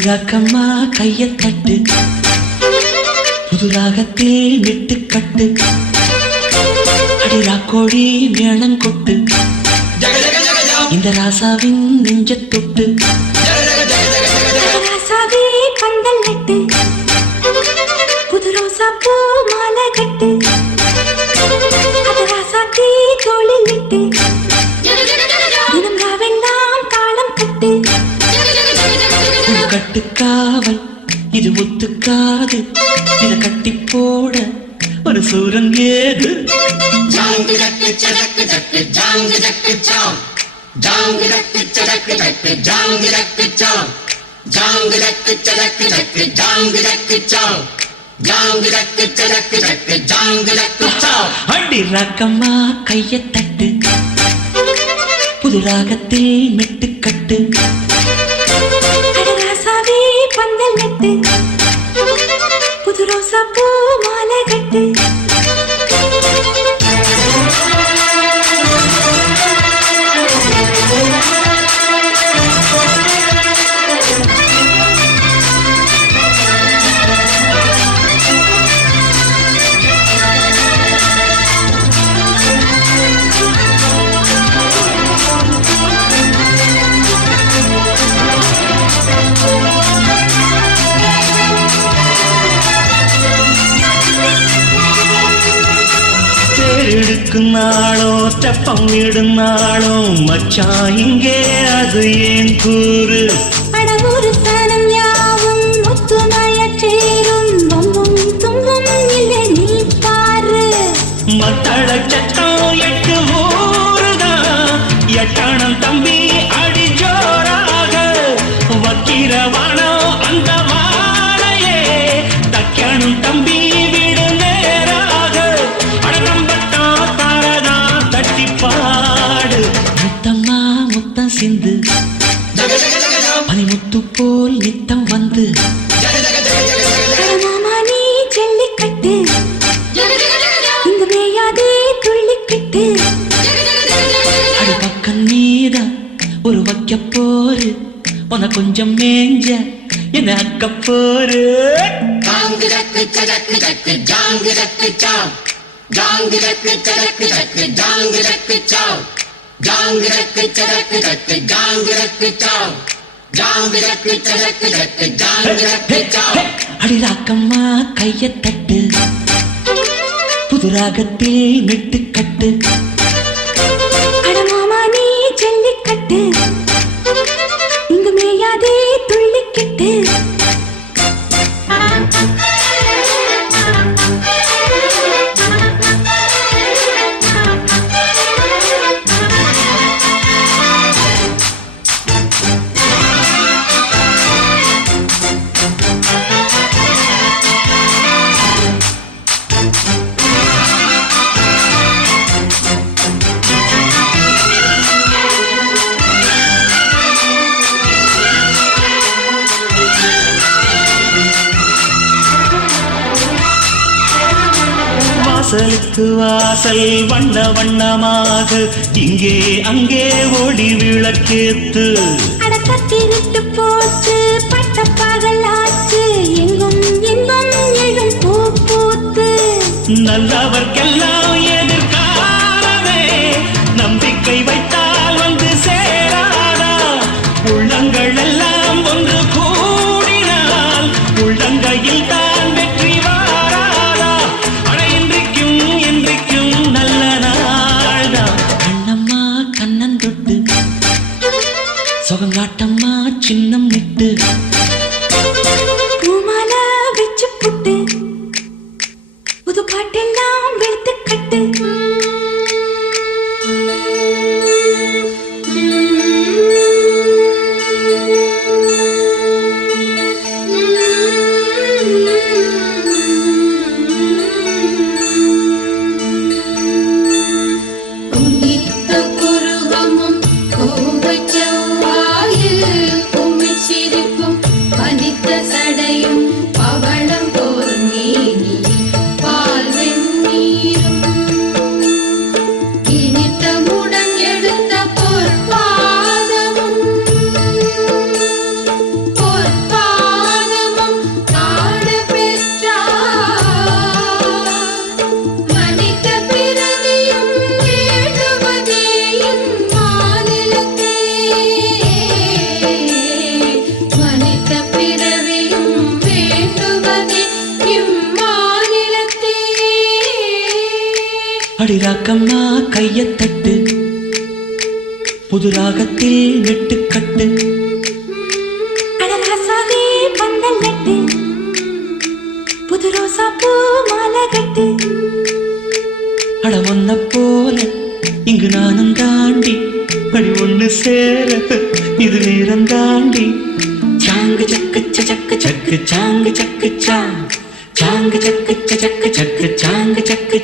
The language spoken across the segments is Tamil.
அடிராக்கம்மா கைய தட்டு, புதுராகத்தில் விட்டு கட்டு, அடிராக்கோழி மேளங்கொட்டு, இந்த ராசாவின் நெஞ்ச தொட்டு, ராசாவே பந்தல் நட்டு, புது ரோசா பூ மாலை கட்டு, அது ராசாத்தி தோளில் விட்டு, தினம் ராவெல்லாம் தாளம் கட்டு. கட்டுக்காவல் இது ஒத்துக்காது, இத கட்டி போட ஒரு சூரன் ஏது. ஜாங்கு ஜக்கு சடக்கு ஜக்கு ஜாங்கு ஜக்கு சாம், ஜாங்கு ஜக்கு சடக்கு ஜக்கு ஜாங்கு ஜக்கு சாம், ஜாங்கு ஜக்கு சடக்கு ஜக்கு ஜாங்கு ஜக்கு சாம், ஜாங்கு ஜக்கு சடக்கு ஜக்கு ஜாங்கு ஜக்கு சாம். அடி ராக்கம்மா கைய தட்டு, புது ராகத்தில் மெட்டு கட்டு, ராசாவே பந்தல் நட்டு, புது ரோசா பூ மாலை கட்டு. எடுக்கும் நாளோ தெப்பம் விடும் நாளோ மச்சான் இங்கே அது ஏன் கூறு. அடவூரு சனம் யாவும் முத்துமாயச் சேரும், வம்பும் தும்பும் இல்லை நீ பாரு. மத்தள சட்டம் எட்டு ஊருதான், எட்டணம் தம்பி அடி ஜோராக, வக்கிரவானோ அந்த வாழையே தக்கணும் தம்பி விடு நேராக. அடநம்பட்டா தாரதா தட்டி பாடு, முத்தம்மா முத்தம் சிந்து, பனிமுத்து போல் நித்தம் வந்து, மாமா நீ ஜல்லிக்கட்டு, இங்கு மேயாதே துள்ளிக்கிட்டு. அடி பக்கம் நீதான் ஒரு வைக்க போரு, உன கொஞ்சம் மேஞ்ச என்ன அக்க போரு. ஜாங்கு ஜக்கு சடக்கு ஜக்கு ஜாங்கு ஜக்கு சாம், ஜாங்கு ஜக்கு சடக்கு ஜக்கு ஜாங்கு ஜக்கு சாம், ஜாங்கு ஜக்கு சடக்கு ஜக்கு ஜாங்கு ஜக்கு சாம், ஜாங்கு ஜக்கு சடக்கு ஜக்கு ஜாங்கு ஜக்கு சாம். அடி ராக்கம்மா கைய தட்டு, புது ராகத்தில் மெட்டு கட்டு, அட மாமா நீ ஜல்லிக்கட்டு, இங்கு மேயாதே துள்ளிக்கிட்டு. வாசலுக்கு வாசல் வண்ண வண்ணமாக, இங்கே அங்கே ஓடி விளக்கேத்து. அடக்கத்திருட்டு போச்சு பட்ட பகலாச்சு, எங்கும் இன்பம் எழும் பூ பூத்து. நல்லவர்க்கெல்லாம் எதிர்காலமே, நம்பிக்கை வைத்தால் வந்து சேராதா. உள்ளங்கள் எல்லாம் ஒன்று கூடினால், உள்ளங்கையில் தான் வெற்றி வாராதா. அட இன்றைக்கும் என்றைக்கும் நல்ல நாள்தான். கண்ணம்மா கண்ணன் தொட்டு, சுகங்காட்டம்மா சின்னம் நிட்டு, பூமாலா வச்சு புட்டு, புது பாட்டெல்லாம் வெளுத்து கட்டு. அடிராக்கம்மா கையத்தட்டு புது ராகத்தில் நெட்டுக்கட்டு அடராசாவே பந்தல் நட்டு புது ரோசா பூ மாலை கட்டு அட ஒன்ன போல இங்கு நானும் தாண்டி படி ஒண்ணு சேர இது நேரம் தாண்டி சாங்கு சக்கு சக்கு சக்கு சாங்கு சக்கு சாங்கு சக்கு சக்கு சக்கு சாங்கு சக்கு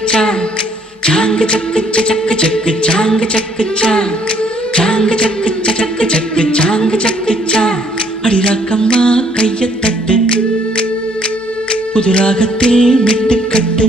சாங்கு சக்கு சக்கு சக்கு சாங்கு சக்கு சாங்கு சக்கு சக்கு சக்கு சாங்கு சக்கு அடிராக்கம்மா கையத்தட்டு புது ராகத்தில் மெட்டுக்கட்டு